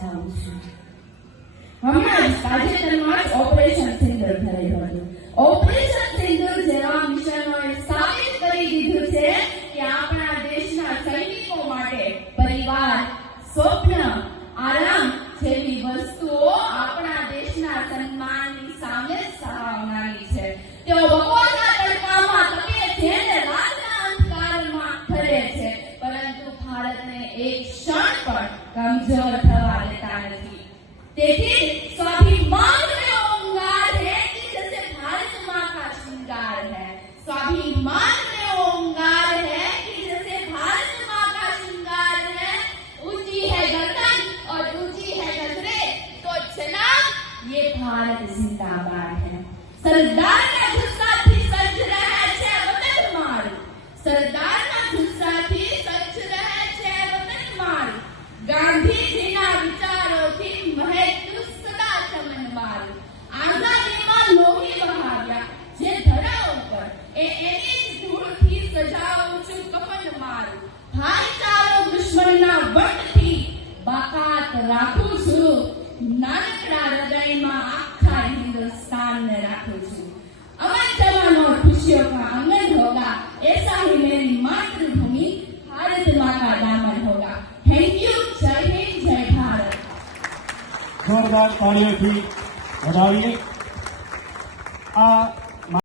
જાઉં છું। હમણાં જ તાજેતરમાં જ ઓપરેશન સિંદૂર થયું હતું। ઓપરેશન સિંદૂર જેવા મિશનોએ સાબિત કરી દીધું છે કે આપણા દેશના સૈનિકો માટે પરિવાર, સ્વપ્ન, આરામ જેવી વસ્તુઓ આપણા દેશના સન્માનની સામે સહાવનારી છે। તેઓ બપોરના તડકામાં તકે છે ને રાતના અંધકારમાં ફરે છે, પરંતુ ભારતને એક ક્ષણ પણ કમજોર થવા દેતા નથી। તેથી स्वाभिमान में ओंकार है कि जैसे भारत माँ का श्रृंगार है। स्वाभिमान में ओंकार है कि जैसे भारत माँ का श्रृंगार है। ऊंची है गर्दन और ऊंची है नजरें, तो जनाब ये भारत जिंदाबाद है। सरदाરના જુસ્સાથી સજ્જ રહે છે વતન મારું। સરદારના જુસ્સાથી સજ્જ રહે છે વતન મારું। ગાંધીજીના વિચારોથી મહેતું સદા ચમન મારું। આઝાદીમાં લોહી વહાવ્યા જે ધરા ઉપર એની જ ધૂળથી સજાવું છું કફન મારું। ભાઈચારો દુશ્મનના વટથી બાકાત રાખું છું। નાનકડા હૃદયમાં આખા हिंदुस्तान में રાખું છું। अमर जवान और खुशियों का आंगन होगा, ऐसा ही मेरी मातृभूमि भारत माँ का दामन होगा। Thank you. जय हिंद, जय भारत। जोरदार तालियों થી વધાવીએ। આ